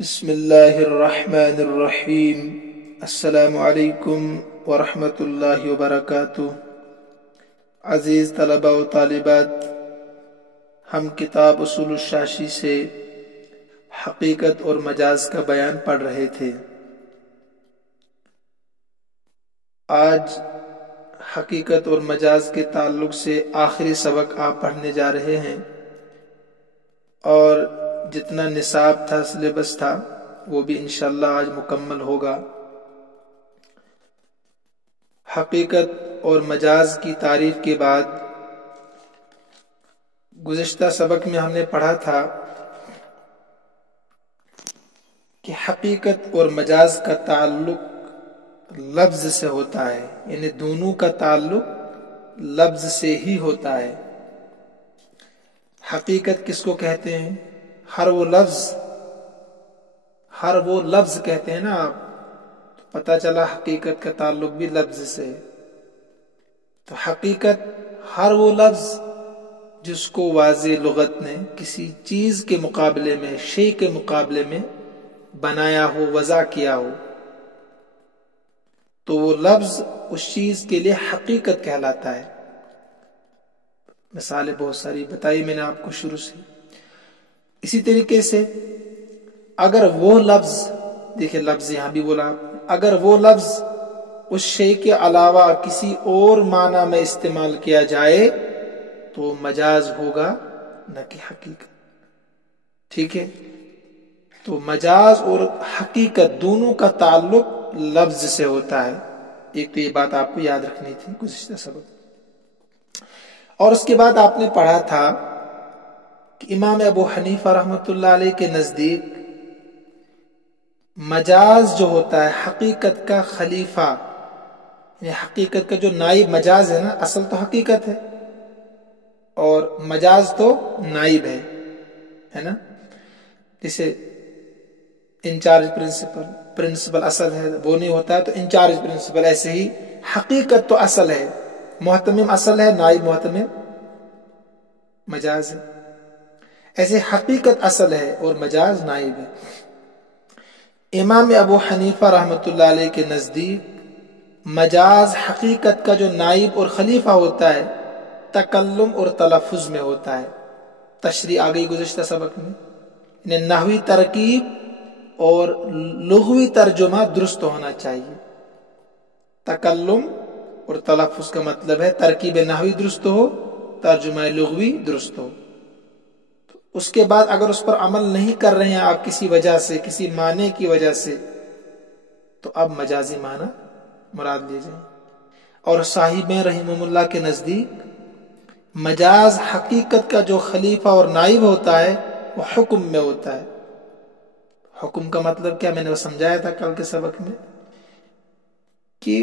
بسم اللہ الرحمن الرحیم۔ السلام علیکم ورحمۃ اللہ وبرکاتہ۔ عزیز طلباء و طالبات، ہم کتاب اصول الشاشی سے حقیقت اور مجاز کا بیان پڑھ رہے تھے۔ آج حقیقت اور مجاز کے تعلق سے آخری سبق آپ پڑھنے جا رہے ہیں، اور جتنا نصاب تھا، سلیبس تھا، وہ بھی انشاءاللہ آج مکمل ہوگا۔ حقیقت اور مجاز کی تعریف کے بعد گزشتہ سبق میں ہم نے پڑھا تھا کہ حقیقت اور مجاز کا تعلق لفظ سے ہوتا ہے، یعنی دونوں کا تعلق لفظ سے ہی ہوتا ہے۔ حقیقت کس کو کہتے ہیں؟ ہر وہ لفظ کہتے ہیں نا آپ، تو پتہ چلا حقیقت کا تعلق بھی لفظ سے ہے۔ تو حقیقت ہر وہ لفظ جس کو واضح لغت نے کسی چیز کے مقابلے میں، شے کے مقابلے میں بنایا ہو، وضع کیا ہو، تو وہ لفظ اس چیز کے لیے حقیقت کہلاتا ہے۔ مثالیں بہت ساری بتائی میں نے آپ کو شروع سے۔ اسی طریقے سے اگر وہ لفظ، دیکھیں لفظ یہاں بھی بولا، اگر وہ لفظ اس شے کے علاوہ کسی اور معنی میں استعمال کیا جائے تو مجاز ہوگا، نہ کہ حقیقت۔ ٹھیک ہے؟ تو مجاز اور حقیقت دونوں کا تعلق لفظ سے ہوتا ہے۔ ایک تو یہ بات آپ کو یاد رکھنی تھی گزشتہ سبق۔ اور اس کے بعد آپ نے پڑھا تھا کہ امام ابو حنیفہ رحمۃ اللہ علیہ کے نزدیک مجاز جو ہوتا ہے حقیقت کا خلیفہ، یعنی حقیقت کا جو نائب مجاز ہے نا، اصل تو حقیقت ہے اور مجاز تو نائب ہے نا۔ جیسے انچارج پرنسپل اصل ہے، وہ نہیں ہوتا ہے تو انچارج پرنسپل، ایسے ہی حقیقت تو اصل ہے، محتمم اصل ہے، نائب محتمم مجاز ہے۔ ایسے حقیقت اصل ہے اور مجاز نائب ہے۔ امام ابو حنیفہ رحمۃ اللہ علیہ کے نزدیک مجاز حقیقت کا جو نائب اور خلیفہ ہوتا ہے، تکلم اور تلفظ میں ہوتا ہے۔ تشریح آ گئی گزشتہ سبق میں، یعنی نحوی ترکیب اور لغوی ترجمہ درست ہونا چاہیے۔ تکلم اور تلفظ کا مطلب ہے ترکیب نحوی درست ہو، ترجمہ لغوی درست ہو۔ اس کے بعد اگر اس پر عمل نہیں کر رہے ہیں آپ کسی وجہ سے، کسی معنی کی وجہ سے، تو اب مجازی معنی مراد لے جائیں۔ اور صاحب رحمہ اللہ کے نزدیک مجاز حقیقت کا جو خلیفہ اور نائب ہوتا ہے وہ حکم میں ہوتا ہے۔ حکم کا مطلب کیا؟ میں نے وہ سمجھایا تھا کل کے سبق میں کہ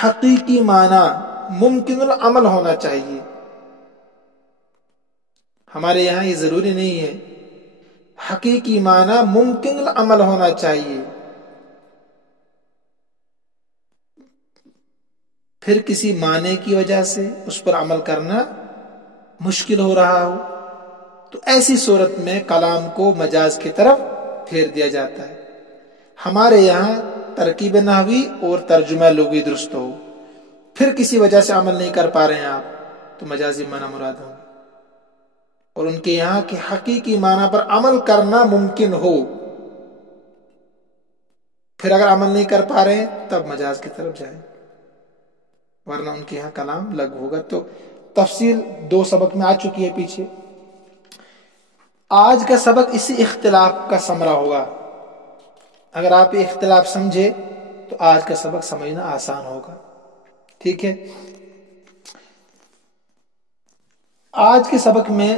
حقیقی معنی ممکن العمل ہونا چاہیے۔ ہمارے یہاں یہ ضروری نہیں ہے، حقیقی معنی ممکن العمل ہونا چاہیے۔ پھر کسی معنی کی وجہ سے اس پر عمل کرنا مشکل ہو رہا ہو تو ایسی صورت میں کلام کو مجاز کی طرف پھیر دیا جاتا ہے۔ ہمارے یہاں ترکیب نحوی اور ترجمہ لغوی درست ہو، پھر کسی وجہ سے عمل نہیں کر پا رہے ہیں آپ، تو مجازی معنی مراد ہو۔ اور ان کے یہاں کے حقیقی معنی پر عمل کرنا ممکن ہو، پھر اگر عمل نہیں کر پا رہے ہیں تب مجاز کی طرف جائیں، ورنہ ان کے یہاں کلام لغو ہوگا۔ تو تفصیل 2 سبق میں آ چکی ہے پیچھے۔ آج کا سبق اسی اختلاف کا ثمرہ ہوگا۔ اگر آپ یہ اختلاف سمجھے تو آج کا سبق سمجھنا آسان ہوگا۔ ٹھیک ہے؟ آج کے سبق میں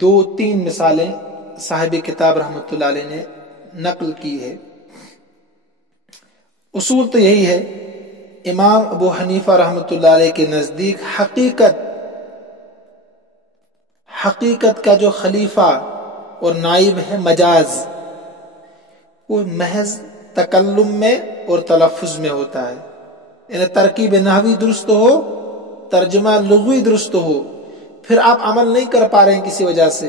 2-3 مثالیں صاحب کتاب رحمۃ اللہ علیہ نے نقل کی ہے۔ اصول تو یہی ہے، امام ابو حنیفہ رحمۃ اللہ علیہ کے نزدیک حقیقت کا جو خلیفہ اور نائب ہے مجاز، وہ محض تکلم میں اور تلفظ میں ہوتا ہے، یعنی ترکیب نحوی درست ہو، ترجمہ لغوی درست ہو، پھر آپ عمل نہیں کر پا رہے ہیں کسی وجہ سے،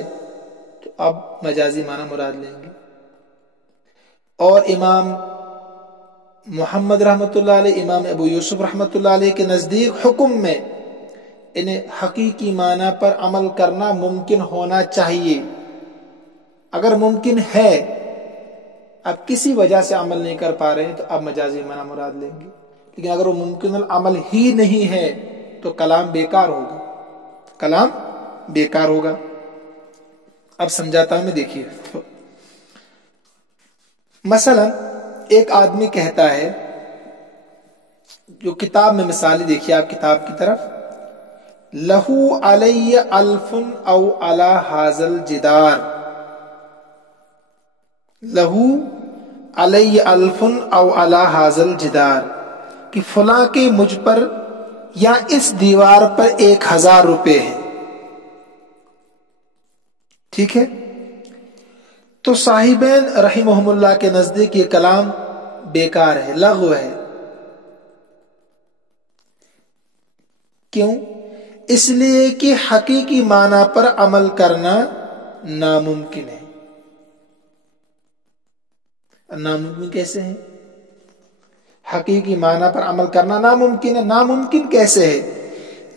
تو اب مجازی معنی مراد لیں گے۔ اور امام محمد رحمۃ اللہ علیہ، امام ابو یوسف رحمۃ اللہ علیہ کے نزدیک حکم میں انہیں حقیقی معنی پر عمل کرنا ممکن ہونا چاہیے۔ اگر ممکن ہے، اب کسی وجہ سے عمل نہیں کر پا رہے ہیں تو اب مجازی معنی مراد لیں گے، لیکن اگر وہ ممکن العمل ہی نہیں ہے تو کلام بیکار ہوگا، کلام بیکار ہوگا۔ اب سمجھاتا ہوں میں، دیکھیے مثلا ایک آدمی کہتا ہے، جو کتاب میں مثالیں دیکھیے آپ کتاب کی طرف، لہو علی الف او علی حاضل جدار، لہو علی الف او علی حاضل جدار، کہ فلاں کے مجھ پر یا اس دیوار پر 1000 روپے ہیں، ٹھیک ہے؟ تو صاحبین رحمہم اللہ کے نزدیک یہ کلام بیکار ہے، لغو ہے۔ کیوں؟ اس لیے کہ حقیقی معنی پر عمل کرنا ناممکن ہے۔ ناممکن کیسے ہے؟ حقیقی معنی پر عمل کرنا ناممکن ہے۔ ناممکن کیسے ہے؟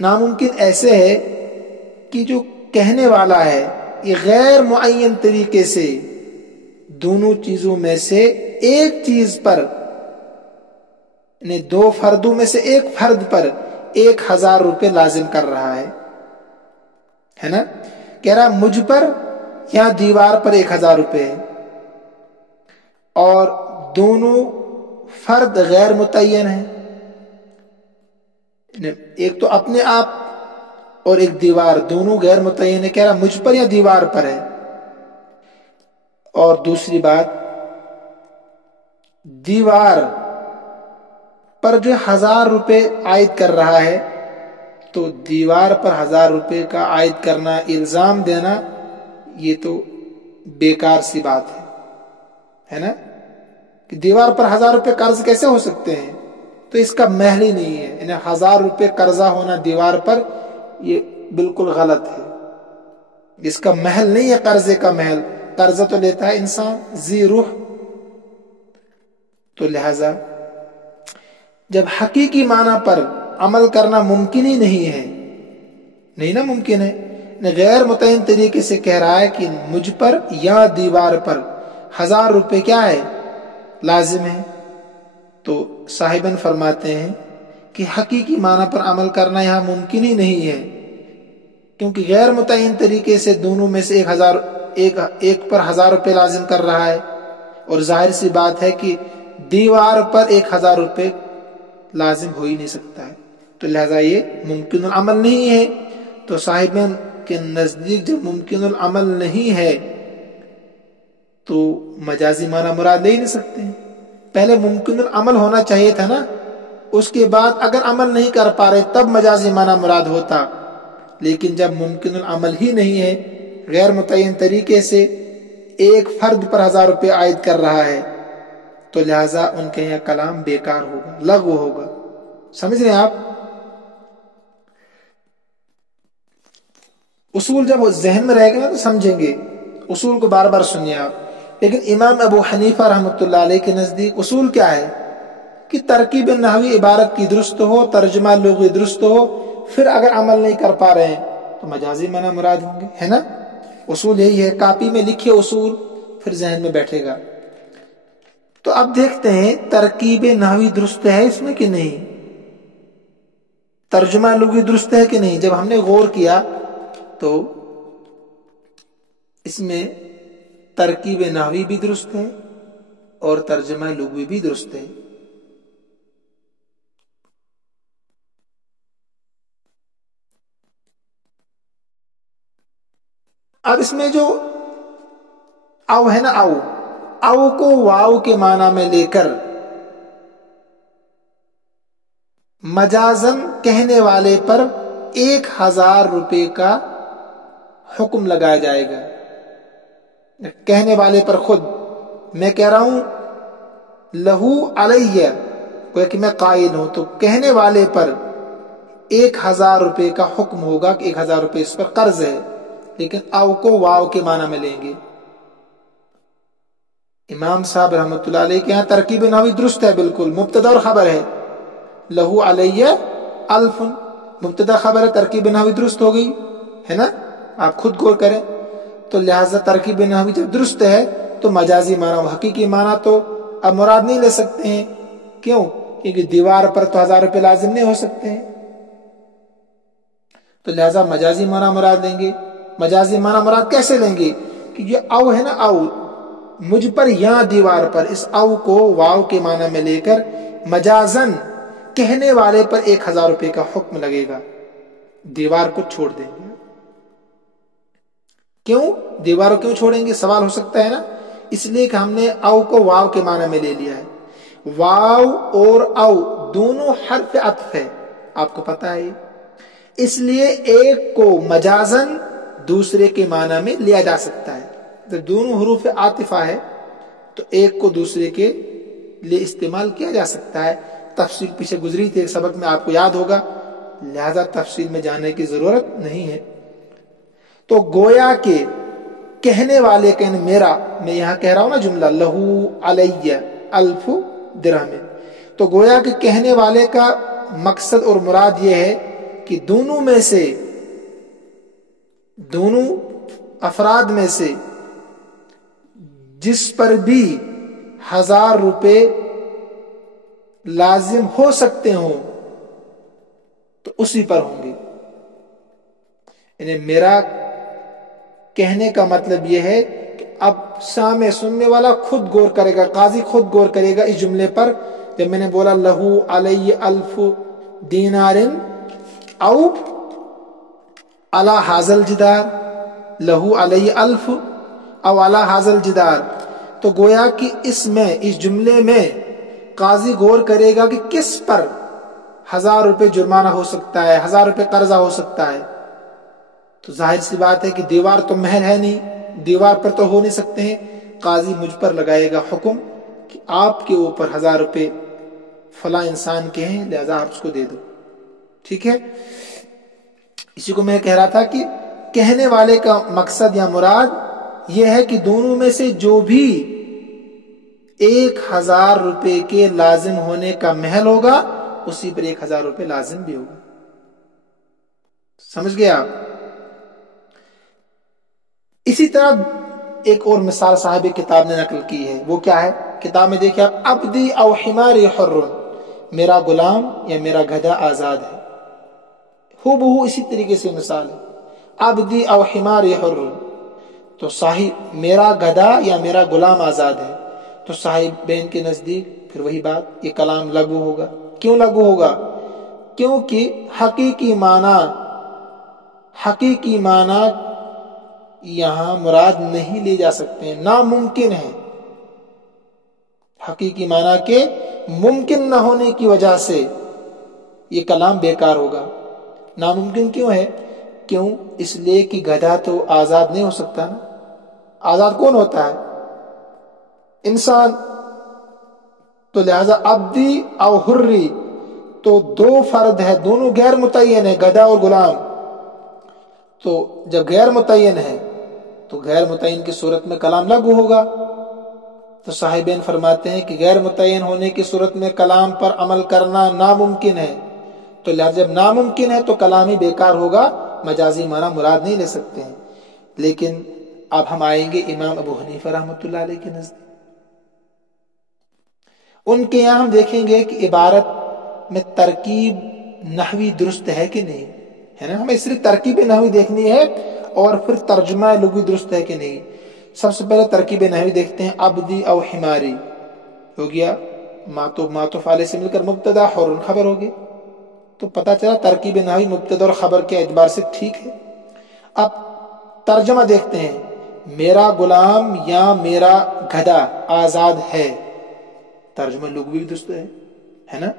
ناممکن ایسے ہے کہ جو کہنے والا ہے یہ غیر معین طریقے سے دونوں چیزوں میں سے ایک چیز پر، یعنی دو فردوں میں سے ایک فرد پر 1000 روپے لازم کر رہا ہے نا؟ کہہ رہا مجھ پر یا دیوار پر 1000 روپے ہے، اور دونوں فرد غیر متعین ہیں، ایک تو اپنے آپ اور ایک دیوار، دونوں غیر متعین ہے۔ کہہ رہا مجھ پر یا دیوار پر ہے۔ اور دوسری بات، دیوار پر جو 1000 روپے عائد کر رہا ہے، تو دیوار پر 1000 روپے کا عائد کرنا، الزام دینا، یہ تو بیکار سی بات ہے نا؟ کہ دیوار پر 1000 روپے قرض کیسے ہو سکتے ہیں؟ تو اس کا محل ہی نہیں ہے، یعنی 1000 روپے قرضہ ہونا دیوار پر، یہ بالکل غلط ہے۔ اس کا محل نہیں ہے قرضے کا محل، قرضہ تو لیتا ہے انسان ذی روح۔ تو لہذا جب حقیقی معنی پر عمل کرنا ممکن ہی نہیں ہے، نہیں نا ممکن ہے، غیر متعین طریقے سے کہہ رہا ہے کہ مجھ پر یا دیوار پر 1000 روپے کیا ہے؟ لازم ہے، تو صاحباً فرماتے ہیں کہ حقیقی معنی پر عمل کرنا یہاں ممکن ہی نہیں ہے، کیونکہ غیر متعین طریقے سے دونوں میں سے ایک پر 1000 روپے لازم کر رہا ہے، اور ظاہر سی بات ہے کہ دیوار پر 1000 روپے لازم ہو ہی نہیں سکتا ہے، تو لہذا یہ ممکن العمل نہیں ہے۔ تو صاحبین کے نزدیک جب ممکن العمل نہیں ہے تو مجازی معنی مراد لے ہی نہیں سکتے ہیں۔ پہلے ممکن العمل ہونا چاہیے تھا نا، اس کے بعد اگر عمل نہیں کر پا رہے تب مجازی معنی مراد ہوتا، لیکن جب ممکن العمل ہی نہیں ہے، غیر متعین طریقے سے ایک فرد پر 1000 روپے عائد کر رہا ہے، تو لہٰذا ان کے یہاں کلام بیکار ہوگا، لغو ہوگا۔ سمجھ رہے ہیں آپ؟ اصول جب ذہن میں رہے گا تو سمجھیں گے، اصول کو بار بار سنیے آپ۔ لیکن امام ابو حنیفہ رحمۃ اللہ علیہ کے نزدیک اصول کیا ہے؟ کہ ترکیب نحوی عبارت کی درست ہو، ترجمہ لغوی درست ہو، پھر اگر عمل نہیں کر پا رہے ہیں تو مجازی معنی مراد ہوں گے، ہے نا؟ اصول یہی ہے، کاپی میں لکھیے اصول، پھر ذہن میں بیٹھے گا۔ تو اب دیکھتے ہیں ترکیب نحوی درست ہے اس میں کہ نہیں، ترجمہ لغوی درست ہے کہ نہیں۔ جب ہم نے غور کیا تو اس میں ترکیب نحوی بھی درست ہے اور ترجمہ لغوی بھی درست ہے۔ اب اس میں جو او ہے نا، او کو واو کے معنی میں لے کر مجازن کہنے والے پر 1000 روپے کا حکم لگایا جائے گا۔ کہنے والے پر خود، میں کہہ رہا ہوں لہو علیہ، کوئی کہ میں قائل ہوں، تو کہنے والے پر 1000 روپے کا حکم ہوگا کہ 1000 روپے اس پر قرض ہے، لیکن او کو واو کے معنی میں لیں گے۔ امام صاحب رحمۃ اللہ علیہ کے یہاں ترکیب نحوی درست ہے بالکل، مبتدا اور خبر ہے، لہو علیہ الف، مبتدا خبر ہے، ترکیب نحوی درست ہو گئی ہے نا، آپ خود غور کریں۔ تو لہٰذا ترکیب نحوی جب درست ہے تو مجازی معنی و حقیقی معنی تو اب مراد نہیں لے سکتے ہیں، کیوں؟ کیونکہ دیوار پر تو 1000 روپے لازم نہیں ہو سکتے ہیں، تو لہٰذا مجازی معنی مراد لیں گے۔ مجازی معنی مراد کیسے لیں گے کہ یہ او ہے نا، او مجھ پر یا دیوار پر، اس او کو واو کے معنی میں لے کر مجازن کہنے والے پر 1000 روپے کا حکم لگے گا، دیوار کو چھوڑ دیں گے۔ کیوں دیوار کو کیوں چھوڑیں گے، سوال ہو سکتا ہے نا، اس لیے کہ ہم نے او کو واو کے معنی میں لے لیا ہے۔ واو اور او دونوں حرف عطف ہے، آپ کو پتہ ہے، اس لیے ایک کو مجازن دوسرے کے معنی میں لیا جا سکتا ہے۔ جب دونوں حروف عاطفہ ہے تو ایک کو دوسرے کے لیے استعمال کیا جا سکتا ہے۔ تفصیل پیچھے گزری تھی ایک سبق میں، آپ کو یاد ہوگا، لہذا تفصیل میں جانے کی ضرورت نہیں ہے۔ تو گویا کہ کہنے والے کہ میرا، میں یہاں کہہ رہا ہوں نا جملہ لہو علیہ الف درہم، تو گویا کہ کہنے والے کا مقصد اور مراد یہ ہے کہ دونوں میں سے، دونوں افراد میں سے جس پر بھی 1000 روپے لازم ہو سکتے ہوں تو اسی پر ہوں گے۔ یعنی میرا کہنے کا مطلب یہ ہے کہ اب سامع سننے والا خود غور کرے گا، قاضی خود غور کرے گا اس جملے پر، جب میں نے بولا لہو علیہ الف دینار او علی حاضل جدار، لہو علیہ الف او علی حاضل جدار، تو گویا کہ اس میں، اس جملے میں قاضی غور کرے گا کہ کس پر 1000 روپے جرمانہ ہو سکتا ہے، 1000 روپے قرضہ ہو سکتا ہے۔ تو ظاہر سی بات ہے کہ دیوار تو محل ہے نہیں، دیوار پر تو ہو نہیں سکتے ہیں، قاضی مجھ پر لگائے گا حکم کہ آپ کے اوپر 1000 روپے فلاں انسان کے ہیں، لہذا آپ اس کو دے دو، ٹھیک ہے۔ اسی کو میں کہہ رہا تھا کہ کہنے والے کا مقصد یا مراد یہ ہے کہ دونوں میں سے جو بھی 1000 روپے کے لازم ہونے کا محل ہوگا اسی پر 1000 روپے لازم بھی ہوگا۔ سمجھ گئے آپ؟ اسی طرح ایک اور مثال صاحب کتاب نے نقل کی ہے، وہ کیا ہے؟ کتاب میں دیکھیں آپ، عبدی او حماری حر، میرا غلام یا میرا گدھا آزاد ہے، ہو بہو اسی طریقے سے مثال ہے، عبدی او حماری حر، تو صاحب میرا گدھا یا میرا غلام آزاد ہے، تو صاحبین کے نزدیک پھر وہی بات، یہ کلام لاگو ہوگا۔ کیوں لاگو ہوگا؟ کیونکہ حقیقی معنی یہاں مراد نہیں لے جا سکتے ہیں، ناممکن ہے، حقیقی معنی کے ممکن نہ ہونے کی وجہ سے یہ کلام بیکار ہوگا۔ ناممکن کیوں ہے؟ کیوں؟ اس لیے کہ گدھا تو آزاد نہیں ہو سکتا نا، آزاد کون ہوتا ہے؟ انسان، تو لہذا عبدی او حری تو دو فرد ہے، دونوں غیر متعین ہے، گدھا اور غلام، تو جب غیر متعین ہے تو غیر متعین کی صورت میں کلام لاگو ہوگا۔ تو صاحبین فرماتے ہیں کہ غیر متعین ہونے کی صورت میں کلام پر عمل کرنا ناممکن ہے، تو لہذا جب ناممکن ہے تو کلام ہی بیکار ہوگا، مجازی معنی مراد نہیں لے سکتے ہیں۔ لیکن اب ہم آئیں گے امام ابو حنیفہ رحمۃ اللہ علیہ کے نزدیک، ان کے یہاں ہم دیکھیں گے کہ عبارت میں ترکیب نحوی درست ہے کہ نہیں، ہے نا، ہمیں صرف ترکیب نحوی دیکھنی ہے اور پھر ترجمہ لغوی درست ہے کہ نہیں۔ سب سے پہلے ترکیب نحوی دیکھتے ہیں، عبدی او حماری ہو گیا، معطوف علیہ سے مل کر مبتدا حر خبر ہوگی، تو پتہ چلا ترکیب نحوی مبتدا اور خبر کے اعتبار سے ٹھیک ہے۔ اب ترجمہ دیکھتے ہیں، میرا غلام یا میرا گدھا آزاد ہے، ترجمہ لغوی بھی درست ہے نا،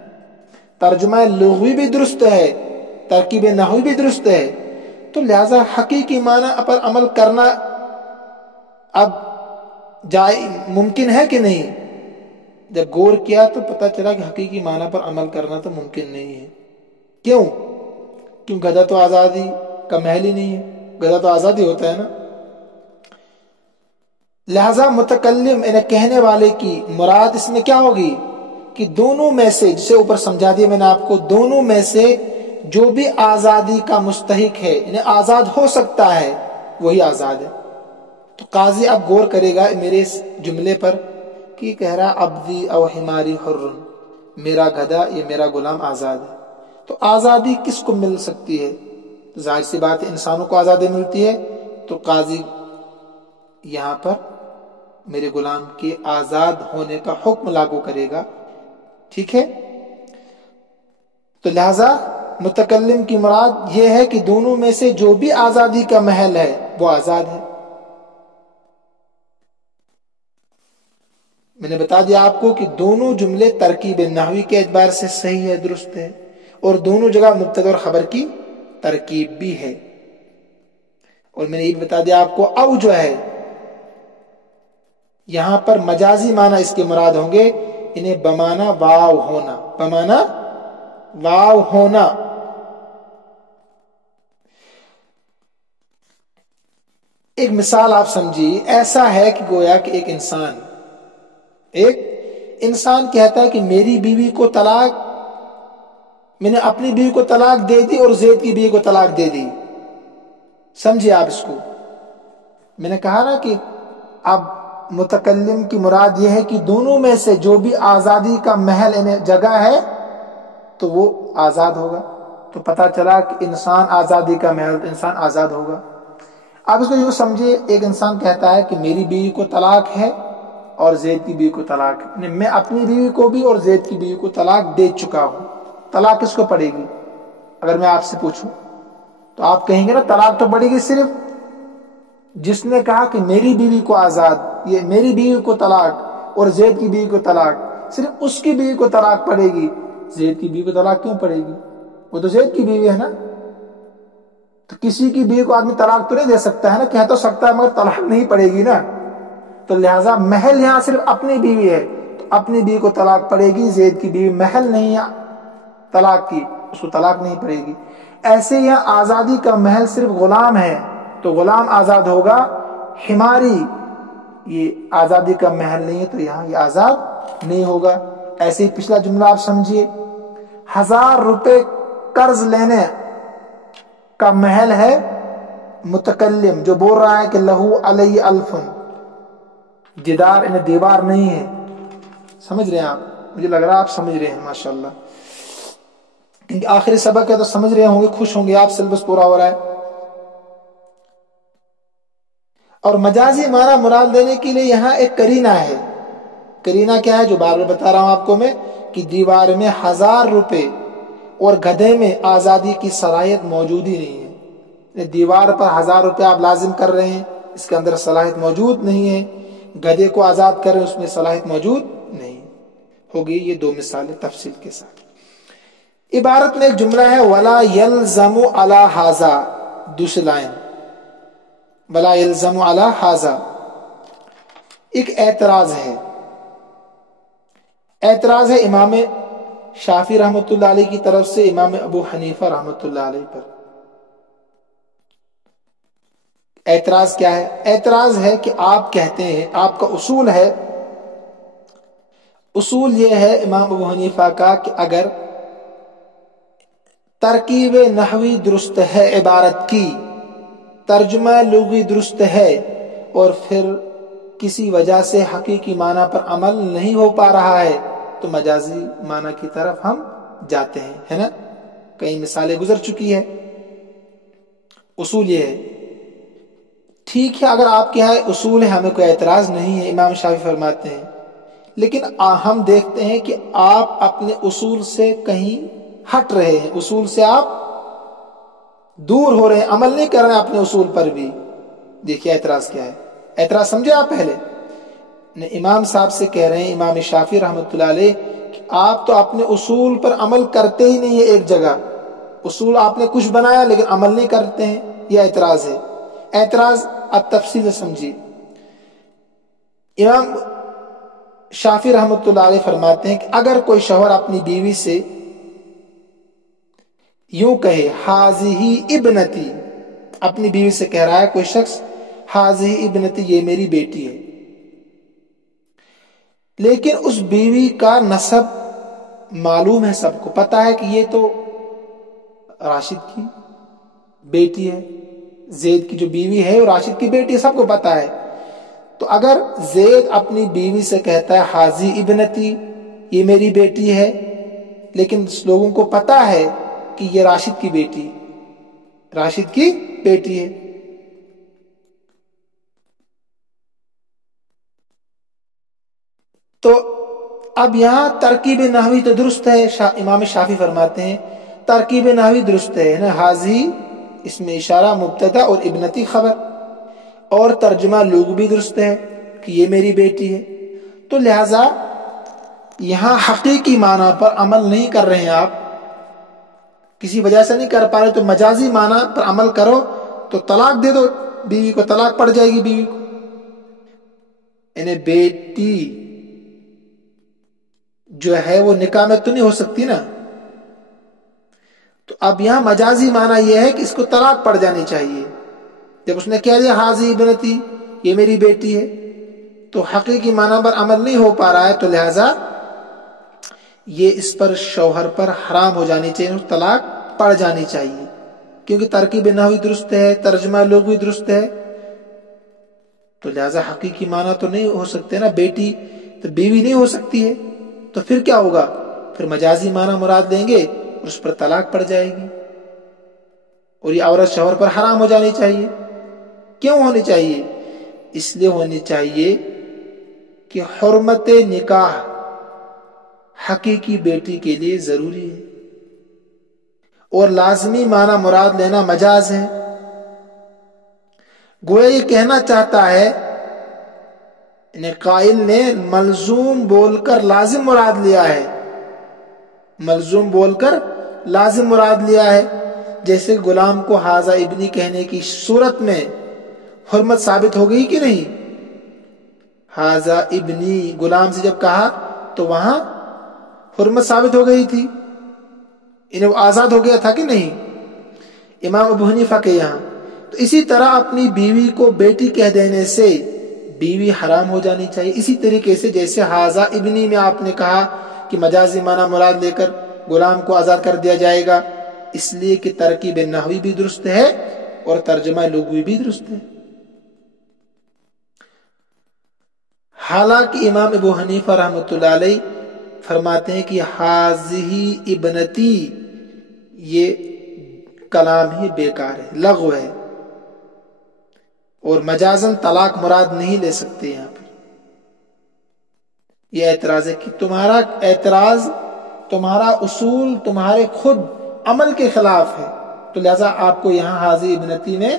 ترجمہ لغوی بھی درست ہے، ترکیب نحوی بھی درست ہے، تو لہذا حقیقی معنی پر عمل کرنا اب ممکن ہے کہ نہیں؟ جب غور کیا تو پتہ چلا کہ حقیقی معنی پر عمل کرنا تو ممکن نہیں ہے۔ کیوں گدھا تو آزادی کا محل ہی نہیں ہے، گدھا تو آزادی ہوتا ہے نا، لہذا متکلم یعنی کہنے والے کی مراد اس میں کیا ہوگی کہ دونوں میں سے، جسے اوپر سمجھا دیا میں نے آپ کو، دونوں میں سے جو بھی آزادی کا مستحق ہے یعنی آزاد ہو سکتا ہے وہی آزاد ہے۔ تو قاضی اب غور کرے گا میرے اس جملے پر کہ کہہ رہا عبدی او حماری حر، میرا گدھا یہ میرا غلام آزاد ہے، تو آزادی کس کو مل سکتی ہے؟ ظاہر سی بات ہے انسانوں کو آزادی ملتی ہے، تو قاضی یہاں پر میرے غلام کے آزاد ہونے کا حکم لاگو کرے گا، ٹھیک ہے؟ تو لہذا متکلم کی مراد یہ ہے کہ دونوں میں سے جو بھی آزادی کا محل ہے وہ آزاد ہے۔ میں نے بتا دیا آپ کو کہ دونوں جملے ترکیب نحوی کے اعتبار سے صحیح ہے، درست ہے، اور دونوں جگہ مبتدا اور خبر کی ترکیب بھی ہے۔ اور میں نے یہ بتا دیا آپ کو او جو ہے یہاں پر مجازی معنی اس کے مراد ہوں گے، انہیں بمانا واو ہونا، بمانا واو ہونا۔ ایک مثال آپ سمجھیے، ایسا ہے کہ گویا کہ ایک انسان کہتا ہے کہ میری بیوی کو طلاق، میں نے اپنی بیوی کو طلاق دے دی اور زید کی بیوی کو طلاق دے دی۔ سمجھیے آپ اس کو، میں نے کہا نا کہ اب متکلم کی مراد یہ ہے کہ دونوں میں سے جو بھی آزادی کا محل یعنی جگہ ہے تو وہ آزاد ہوگا۔ تو پتہ چلا کہ انسان آزادی کا محل، انسان آزاد ہوگا۔ آپ اس کو یوں سمجھے، ایک انسان کہتا ہے کہ میری بیوی کو طلاق ہے اور زید کی بیوی کو طلاق ہے، میں اپنی بیوی کو بھی اور زید کی بیوی کو طلاق دے چکا ہوں، طلاق کس کو پڑے گی؟ اگر میں آپ سے پوچھوں تو آپ کہیں گے نا طلاق تو پڑے گی صرف جس نے کہا کہ میری بیوی کو آزاد، یہ میری بیوی کو طلاق اور زید کی بیوی کو طلاق، صرف اس کی بیوی کو طلاق پڑے گی۔ زید کی بیوی کو طلاق کیوں پڑے گی؟ وہ تو زید کی بیوی ہے نا۔ تو کسی کی بیوی کو آدمی طلاق تو نہیں دے سکتا ہے نا، کہہ تو سکتا ہے مگر طلاق نہیں پڑے گی نا۔ تو لہٰذا محل یہاں صرف اپنی بیوی ہے، تو اپنی بیوی کو طلاق پڑے گی، زید کی بیوی محل نہیں ہے طلاق کی، اس کو طلاق نہیں پڑے گی۔ ایسے یہاں آزادی کا محل صرف غلام ہے تو غلام آزاد ہوگا، حماری یہ آزادی کا محل نہیں ہے تو یہاں یہ آزاد نہیں ہوگا۔ ایسے ہی پچھلا جملہ آپ سمجھیے، 1000 روپے قرض لینے کا محل ہے متکلم، جو بول رہا ہے کہ لہو علی الفن، جدار انہیں دیوار نہیں ہے۔ سمجھ رہے ہیں آپ؟ مجھے لگ رہا ہے آپ سمجھ رہے ہیں ماشاءاللہ، کیونکہ آخری سبق ہے تو سمجھ رہے ہوں گے، خوش ہوں گے آپ، سلیبس پورا ہو رہا ہے۔ اور مجازی معنی مراد دینے کے لیے یہاں ایک قرینہ ہے۔ قرینہ کیا ہے؟ جو بار بار بتا رہا ہوں آپ کو میں، کہ دیوار میں 1000 روپے اور گدھے میں آزادی کی صلاحیت موجود ہی نہیں ہے۔ دیوار پر 1000 روپے آپ لازم کر رہے ہیں، اس کے اندر صلاحیت موجود نہیں ہے، گدھے کو آزاد کر رہے ہیں، اس میں صلاحیت موجود نہیں ہوگی۔ یہ دو مثالیں تفصیل کے ساتھ۔ عبارت میں ایک جملہ ہے وَلَا يَلْزَمُ عَلَى هَذَا، دوسری لائن وَلَا يَلْزَمُ عَلَى هَذَا، ایک اعتراض ہے۔ اعتراض ہے امام شافعی رحمۃ اللہ علیہ کی طرف سے امام ابو حنیفہ رحمۃ اللہ علیہ پر۔ اعتراض کیا ہے؟ اعتراض ہے کہ آپ کہتے ہیں، آپ کا اصول ہے، اصول یہ ہے امام ابو حنیفہ کا کہ اگر ترکیب نحوی درست ہے عبارت کی، ترجمہ لغوی درست ہے، اور پھر کسی وجہ سے حقیقی معنی پر عمل نہیں ہو پا رہا ہے تو مجازی معنی کی طرف ہم جاتے ہیں، ہے نا؟ کئی مثالیں گزر چکی ہے۔ اصول یہ ہے، ٹھیک ہے، اگر آپ کے یہاں اصول ہے ہمیں کوئی اعتراض نہیں ہے، امام شافعی فرماتے ہیں، لیکن ہم دیکھتے ہیں کہ آپ اپنے اصول سے کہیں ہٹ رہے ہیں، اصول سے آپ دور ہو رہے ہیں، عمل نہیں کر رہے ہیں اپنے اصول پر بھی۔ دیکھیے اعتراض کیا ہے، اعتراض سمجھے آپ پہلے؟ امام صاحب سے کہہ رہے ہیں، امام شافعی رحمۃ اللہ علیہ، کہ آپ تو اپنے اصول پر عمل کرتے ہی نہیں ہیں۔ ایک جگہ اصول آپ نے کچھ بنایا لیکن عمل نہیں کرتے ہیں، یہ اعتراض ہے۔ اعتراض اب تفصیل سے سمجھیے۔ امام شافعی رحمۃ اللہ علیہ فرماتے ہیں کہ اگر کوئی شوہر اپنی بیوی سے یوں کہے حاذی ابنتی، اپنی بیوی سے کہہ رہا ہے کوئی شخص حاذی ابنتی، یہ میری بیٹی ہے، لیکن اس بیوی کا نسب معلوم ہے، سب کو پتا ہے کہ یہ تو راشد کی بیٹی ہے، زید کی جو بیوی ہے وہ راشد کی بیٹی ہے، سب کو پتا ہے۔ تو اگر زید اپنی بیوی سے کہتا ہے حاضی ابنتی، یہ میری بیٹی ہے، لیکن لوگوں کو پتا ہے کہ یہ راشد کی بیٹی ہے، تو اب یہاں ترکیب نحوی تو درست ہے، امام شافعی فرماتے ہیں ترکیب نحوی درست ہے نا، حاضی اس میں اشارہ مبتدا اور ابنتی خبر، اور ترجمہ لغوی درست ہے کہ یہ میری بیٹی ہے۔ تو لہذا یہاں حقیقی معنی پر عمل نہیں کر رہے ہیں، آپ کسی وجہ سے نہیں کر پا رہے، تو مجازی معنی پر عمل کرو تو طلاق دے دو بیوی کو، طلاق پڑ جائے گی بیوی کو، انہیں بیٹی جو ہے وہ نکاح میں تو نہیں ہو سکتی نا۔ تو اب یہاں مجازی معنی یہ ہے کہ اس کو طلاق پڑ جانی چاہیے، جب اس نے کہہ دیا حاضی ابنتی، یہ میری بیٹی ہے، تو حقیقی معنی پر عمل نہیں ہو پا رہا ہے، تو لہذا یہ اس پر شوہر پر حرام ہو جانی چاہیے، طلاق پڑ جانی چاہیے، کیونکہ ترکیب نحوی درست ہے، ترجمہ لغوی درست ہے، تو لہذا حقیقی معنی تو نہیں ہو سکتے نا، بیٹی تو بیوی نہیں ہو سکتی ہے، تو پھر کیا ہوگا، پھر مجازی معنی مراد لیں گے اور اس پر طلاق پڑ جائے گی، اور یہ عورت شوہر پر حرام ہو جانی چاہیے۔ کیوں ہونی چاہیے؟ اس لیے ہونی چاہیے کہ حرمت نکاح حقیقی بیٹی کے لیے ضروری ہے، اور لازمی معنی مراد لینا مجاز ہے۔ گویا یہ کہنا چاہتا ہے، قائل نے ملزوم بول کر لازم مراد لیا ہے، ملزوم بول کر لازم مراد لیا ہے، جیسے غلام کو حاضہ ابنی کہنے کی صورت میں حرمت ثابت ہو گئی کہ نہیں؟ حاضہ ابنی غلام سے جب کہا تو وہاں حرمت ثابت ہو گئی تھی، انہیں وہ آزاد ہو گیا تھا کہ نہیں؟ امام ابو حنیفہ کے یہاں تو اسی طرح اپنی بیوی کو بیٹی کہہ دینے سے بیوی حرام ہو جانی چاہیے، اسی طریقے سے جیسے حاضہ ابنی میں آپ نے کہا کہ مجازی معنی مراد لے کر غلام کو آزاد کر دیا جائے گا، اس لیے کہ ترکیب نحوی بھی درست ہے اور ترجمہ لغوی بھی درست ہے۔ حالانکہ امام ابو حنیفہ رحمۃ اللہ علیہ فرماتے ہیں کہ حاضی ابنتی یہ کلام ہی بیکار ہے، لغو ہے، اور مجازن طلاق مراد نہیں لے سکتے یہاں پر۔ یہ اعتراض ہے کہ تمہارا اعتراض، تمہارا اصول تمہارے خود عمل کے خلاف ہے، تو لہذا آپ کو یہاں حاضی ابنتی میں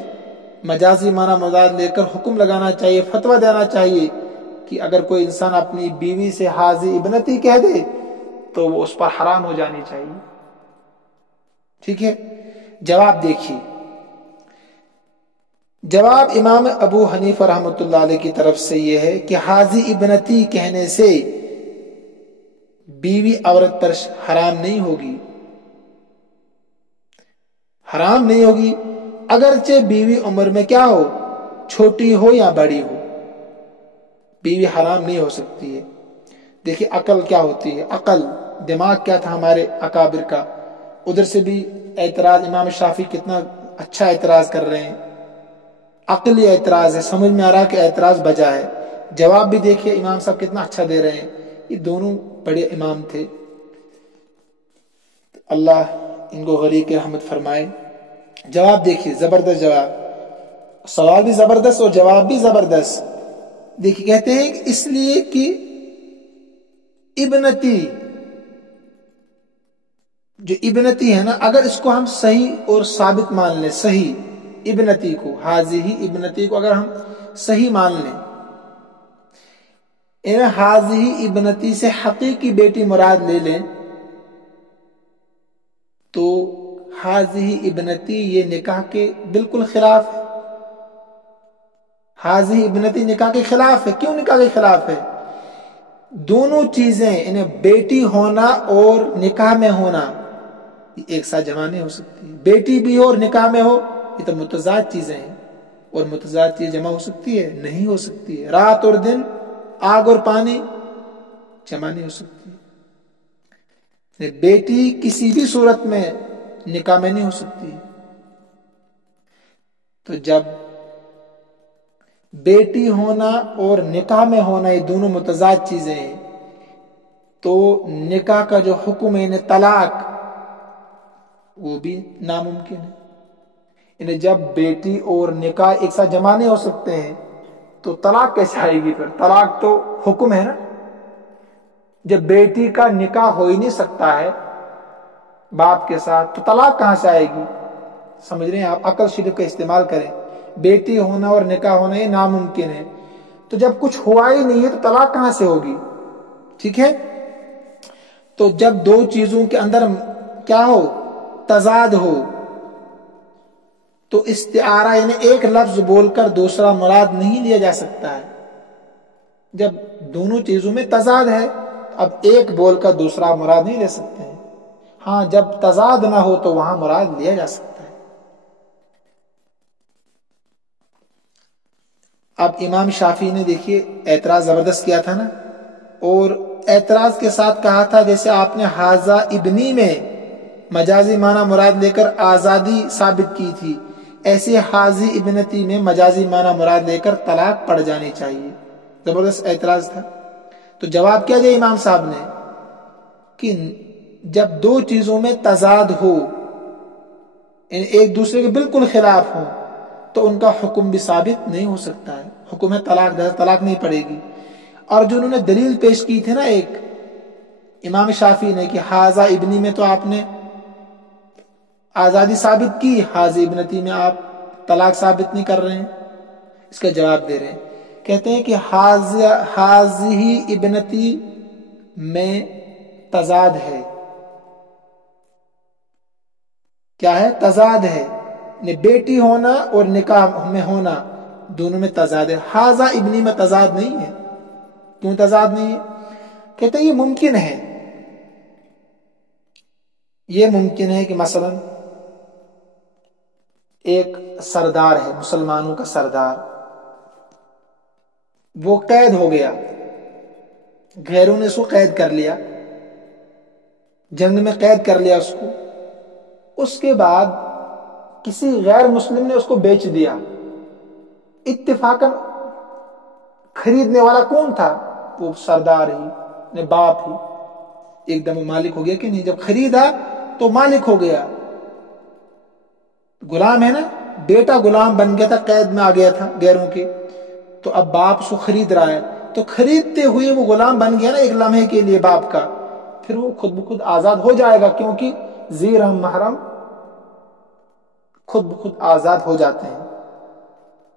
مجازی معنی مراد لے کر حکم لگانا چاہیے، فتویٰ دینا چاہیے کہ اگر کوئی انسان اپنی بیوی سے حاضی ابنتی کہہ دے تو وہ اس پر حرام ہو جانی چاہیے۔ ٹھیک ہے، جواب دیکھیے، جواب امام ابو حنیفہ رحمۃ اللہ علیہ کی طرف سے یہ ہے کہ حاضی ابنتی کہنے سے بیوی عورت پر حرام نہیں ہوگی، حرام نہیں ہوگی، اگرچہ بیوی عمر میں کیا ہو، چھوٹی ہو یا بڑی ہو، بیوی حرام نہیں ہو سکتی ہے۔ دیکھیے عقل کیا ہوتی ہے، عقل دماغ کیا تھا ہمارے اکابر کا، ادھر سے بھی اعتراض، امام شافعی کتنا اچھا اعتراض کر رہے ہیں، عقلی اعتراض ہے، سمجھ میں آ رہا کہ اعتراض بجا ہے۔ جواب بھی دیکھیے امام صاحب کتنا اچھا دے رہے ہیں، یہ دونوں بڑے امام تھے، اللہ ان کو غریق رحمت فرمائے۔ جواب دیکھیے، زبردست جواب، سوال بھی زبردست اور جواب بھی زبردست۔ دیکھیے کہتے ہیں کہ اس لیے کہ ابنتی، جو ابنتی ہے نا، اگر اس کو ہم صحیح اور ثابت مان لیں، صحیح ابنتی کو، حاضی ابنتی کو اگر ہم صحیح مان لیں، حاضی ابنتی سے حقیقی بیٹی مراد لے لیں، تو حاضی ابنتی یہ نکاح کے بالکل خلاف ہے، حاضی ابنتی نکاح کے خلاف ہے۔ کیوں نکاح کے خلاف ہے؟ دونوں چیزیں، انہیں بیٹی ہونا اور نکاح میں ہونا ایک ساتھ جمع نہیں ہو سکتی، بیٹی بھی ہو اور نکاح میں ہو، یہ تو متضاد چیزیں ہیں، اور متضاد چیز جمع ہو سکتی ہے؟ نہیں ہو سکتی ہے۔ رات اور دن، آگ اور پانی جمع نہیں ہو سکتی. بیٹی کسی بھی صورت میں نکاح میں نہیں ہو سکتی. تو جب بیٹی ہونا اور نکاح میں ہونا یہ دونوں متضاد چیزیں ہیں تو نکاح کا جو حکم ہے یعنی طلاق وہ بھی ناممکن ہے. یعنی جب بیٹی اور نکاح ایک ساتھ جمع نہیں ہو سکتے ہیں تو طلاق کیسے آئے گی؟ پھر طلاق تو حکم ہے نا. جب بیٹی کا نکاح ہو ہی نہیں سکتا ہے باپ کے ساتھ تو طلاق کہاں سے آئے گی؟ سمجھ رہے ہیں آپ؟ عقل شریف کا استعمال کریں. بیٹی ہونا اور نکاح ہونا یہ ناممکن ہے تو جب کچھ ہوا ہی نہیں ہے تو طلاق کہاں سے ہوگی؟ ٹھیک ہے. تو جب دو چیزوں کے اندر کیا ہو؟ تضاد ہو تو استعارہ یعنی ایک لفظ بول کر دوسرا مراد نہیں لیا جا سکتا ہے. جب دونوں چیزوں میں تضاد ہے اب ایک بول کر دوسرا مراد نہیں لے سکتے ہیں. ہاں جب تضاد نہ ہو تو وہاں مراد لیا جا سکتا ہے. اب امام شافعی نے دیکھیے اعتراض زبردست کیا تھا نا، اور اعتراض کے ساتھ کہا تھا جیسے آپ نے حاذا ابنی میں مجازی معنی مراد لے کر آزادی ثابت کی تھی، ایسے حاذی ابنتی میں مجازی معنی مراد لے کر طلاق پڑ جانی چاہیے. زبردست اعتراض تھا. تو جواب کیا دیا امام صاحب نے کہ جب دو چیزوں میں تضاد ہو یعنی ایک دوسرے کے بالکل خلاف ہو تو ان کا حکم بھی ثابت نہیں ہو سکتا ہے. حکم ہے طلاق، طلاق نہیں پڑے گی. اور جو انہوں نے دلیل پیش کی تھی نا ایک امام شافعی نے کہ حاذا ابنی میں تو آپ نے آزادی ثابت کی، حاذی ابنتی میں آپ طلاق ثابت نہیں کر رہے ہیں. اس کا جواب دے رہے ہیں، کہتے ہیں کہ حاذی ابنتی میں تضاد ہے. کیا ہے؟ تضاد ہے. بیٹی ہونا اور نکاح میں ہونا دونوں میں تضاد ہے. حاذا ابنی میں تضاد نہیں ہے. کیوں تضاد نہیں ہے؟ کہتے ہیں یہ ممکن ہے. یہ ممکن ہے کہ مثلا ایک سردار ہے، مسلمانوں کا سردار، وہ قید ہو گیا، غیروں نے اس کو قید کر لیا، جنگ میں قید کر لیا اس کو. اس کے بعد کسی غیر مسلم نے اس کو بیچ دیا. اتفاقاً خریدنے والا کون تھا؟ وہ سردار ہی، باپ ہی. ایک دم مالک ہو گیا کہ نہیں؟ جب خریدا تو مالک ہو گیا. غلام ہے نا، بیٹا غلام بن گیا تھا، قید میں آ گیا تھا غیروں کے، تو اب باپ اس کو خرید رہا ہے تو خریدتے ہوئے وہ غلام بن گیا نا ایک لمحے کے لیے باپ کا، پھر وہ خود بخود آزاد ہو جائے گا کیونکہ زیر ہم محرم خود بخود آزاد ہو جاتے ہیں.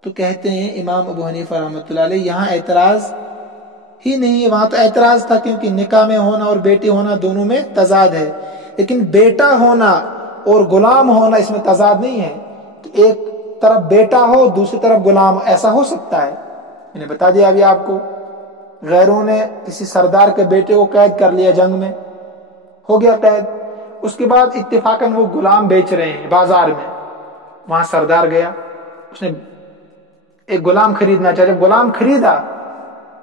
تو کہتے ہیں امام ابو حنیفہ رحمۃ اللہ علیہ یہاں اعتراض ہی نہیں ہے. وہاں تو اعتراض تھا کیونکہ نکاح میں ہونا اور بیٹی ہونا دونوں میں تضاد ہے، لیکن بیٹا ہونا اور غلام ہونا اس میں تضاد نہیں ہے. تو ایک طرف بیٹا ہو دوسری طرف غلام، ایسا ہو سکتا ہے؟ میں نے بتا دیا ابھی آپ کو. غیروں نے کسی سردار کے بیٹے کو قید کر لیا، جنگ میں ہو گیا قید، اس کے بعد اتفاقاً وہ غلام بیچ رہے ہیں بازار میں. وہاں سردار گیا، اس نے ایک غلام خریدنا چاہا. جب غلام خریدا